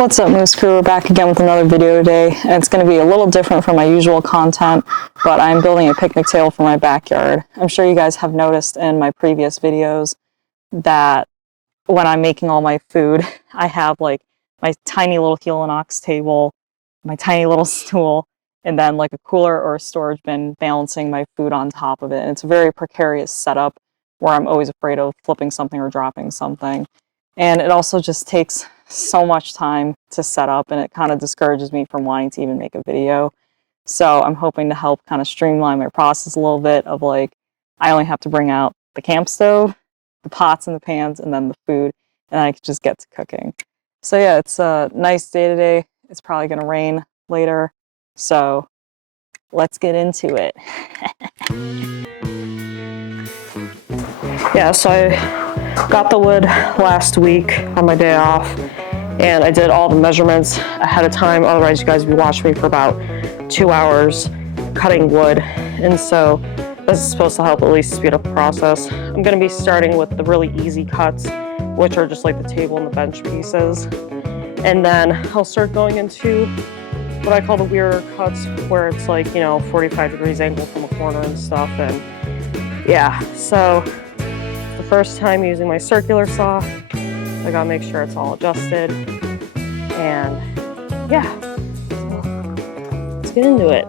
What's up, Moose Crew? We're back again with another video today, and it's going to be a little different from my usual content, but I'm building a picnic table for my backyard. I'm sure you guys have noticed in my previous videos that when I'm making all my food, I have like my tiny little Helinox table, my tiny little stool, and then like a cooler or a storage bin balancing my food on top of it. And it's a very precarious setup where I'm always afraid of flipping something or dropping something. And it also just takes so much time to set up, and it kind of discourages me from wanting to even make a video. So I'm hoping to help kind of streamline my process a little bit of like, I only have to bring out the camp stove, the pots and the pans, and then the food, and I can just get to cooking. So yeah, it's a nice day today. It's probably gonna rain later. So let's get into it. Yeah, so I got the wood last week on my day off, and I did all the measurements ahead of time. Otherwise, you guys would be watching me for about 2 hours cutting wood. And so this is supposed to help at least speed up the process. I'm going to be starting with the really easy cuts, which are just like the table and the bench pieces. And then I'll start going into what I call the weirder cuts, where it's like, you know, 45 degrees angle from a corner and stuff. And yeah, so the first time using my circular saw, I gotta make sure it's all adjusted. And yeah, so let's get into it.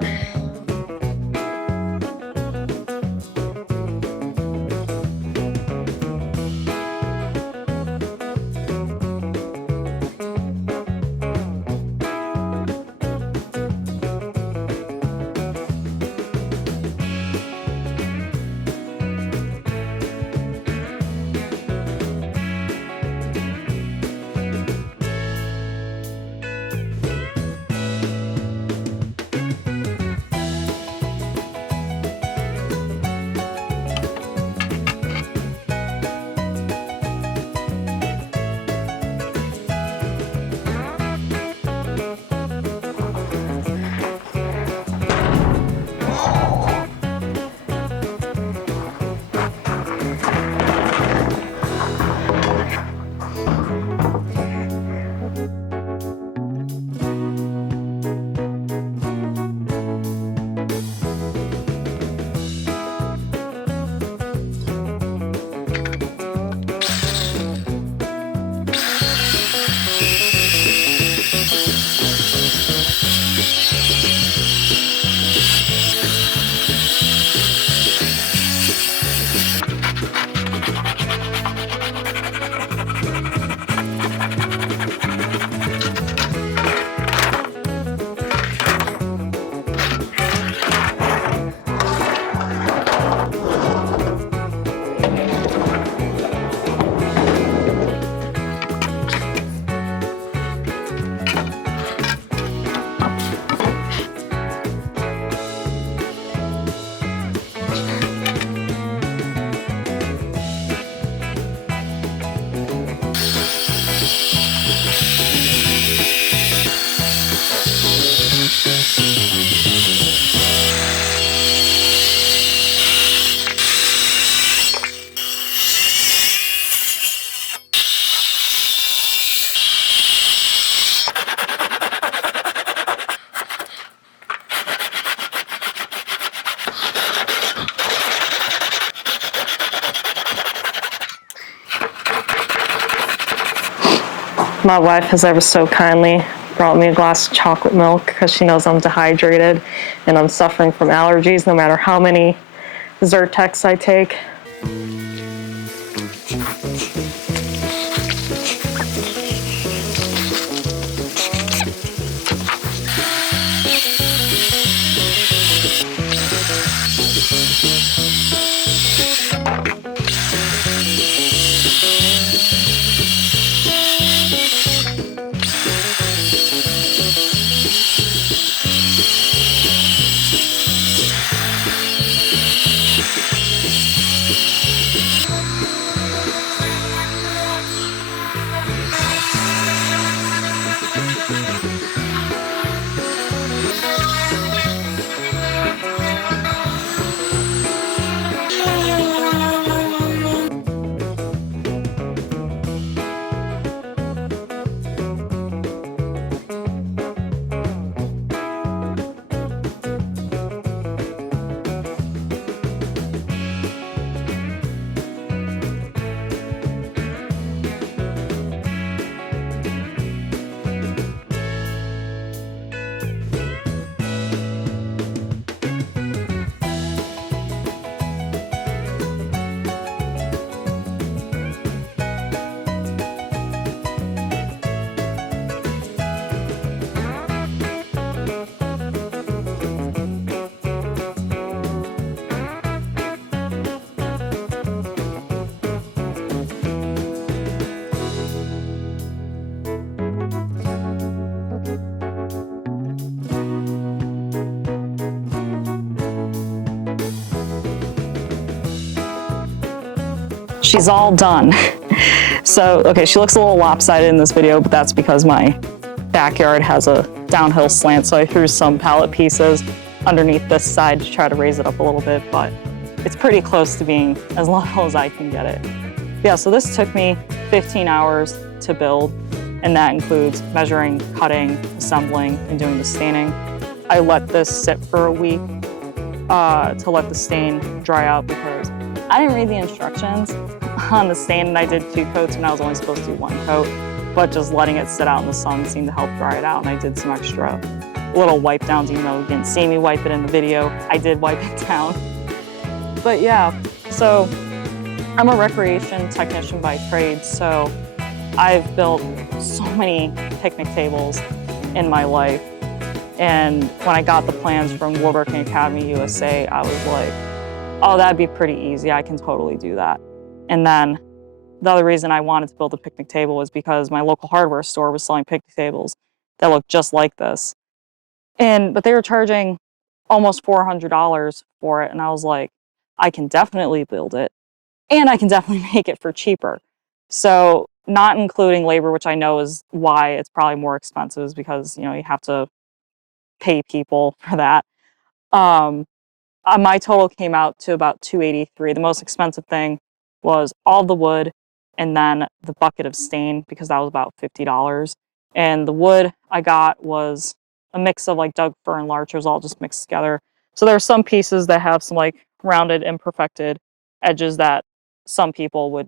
My wife has ever so kindly brought me a glass of chocolate milk because she knows I'm dehydrated and I'm suffering from allergies no matter how many Zyrtecs I take. she's all done. So, okay, she looks a little lopsided in this video, but that's because my backyard has a downhill slant, so I threw some pallet pieces underneath this side to try to raise it up a little bit, but it's pretty close to being as level as I can get it. Yeah, so this took me 15 hours to build, and that includes measuring, cutting, assembling, and doing the staining. I let this sit for a week to let the stain dry out because I didn't read the instructions on the stain, and I did 2 coats when I was only supposed to do 1 coat, but just letting it sit out in the sun seemed to help dry it out, and I did some extra little wipe downs, even though you didn't see me wipe it in the video. I did wipe it down. But yeah, so I'm a recreation technician by trade, so I've built so many picnic tables in my life. And when I got the plans from Woodworking Academy USA, I was like, oh, that'd be pretty easy. I can totally do that. And then the other reason I wanted to build a picnic table was because my local hardware store was selling picnic tables that looked just like this. But they were charging almost $400 for it. And I was like, I can definitely build it, and I can definitely make it for cheaper. So not including labor, which I know is why it's probably more expensive, is because, you know, you have to pay people for that. My total came out to about $283. The most expensive thing was all the wood and then the bucket of stain, because that was about $50. And the wood I got was a mix of like Doug fir and larches all just mixed together. So there are some pieces that have some like rounded, imperfected edges that some people would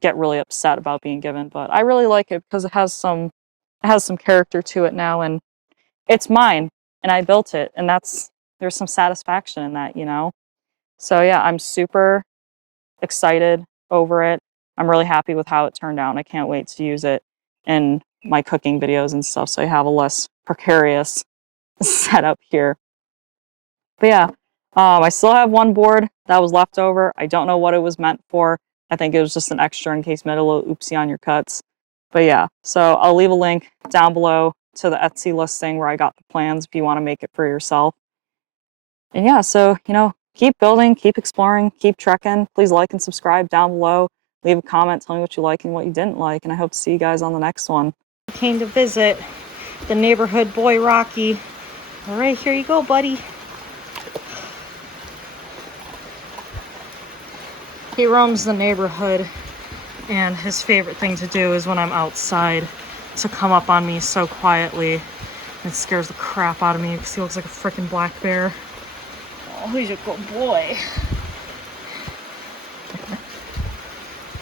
get really upset about being given, but I really like it because it has some character to it now, and it's mine, and I built it, and there's some satisfaction in that, you know? So yeah, I'm super excited over it. I'm really happy with how it turned out, and I can't wait to use it in my cooking videos and stuff, so I have a less precarious setup here. But yeah, I still have 1 board that was left over. I don't know what it was meant for. I think it was just an extra in case you made a little oopsie on your cuts. But yeah, so I'll leave a link down below to the Etsy listing where I got the plans if you want to make it for yourself. And yeah, so, you know, keep building, keep exploring, keep trekking. Please like and subscribe down below. Leave a comment telling me what you like and what you didn't like. And I hope to see you guys on the next one. Came to visit the neighborhood boy, Rocky. All right, here you go, buddy. He roams the neighborhood, and his favorite thing to do is when I'm outside to come up on me so quietly. It scares the crap out of me because he looks like a freaking black bear. Oh, he's a good boy.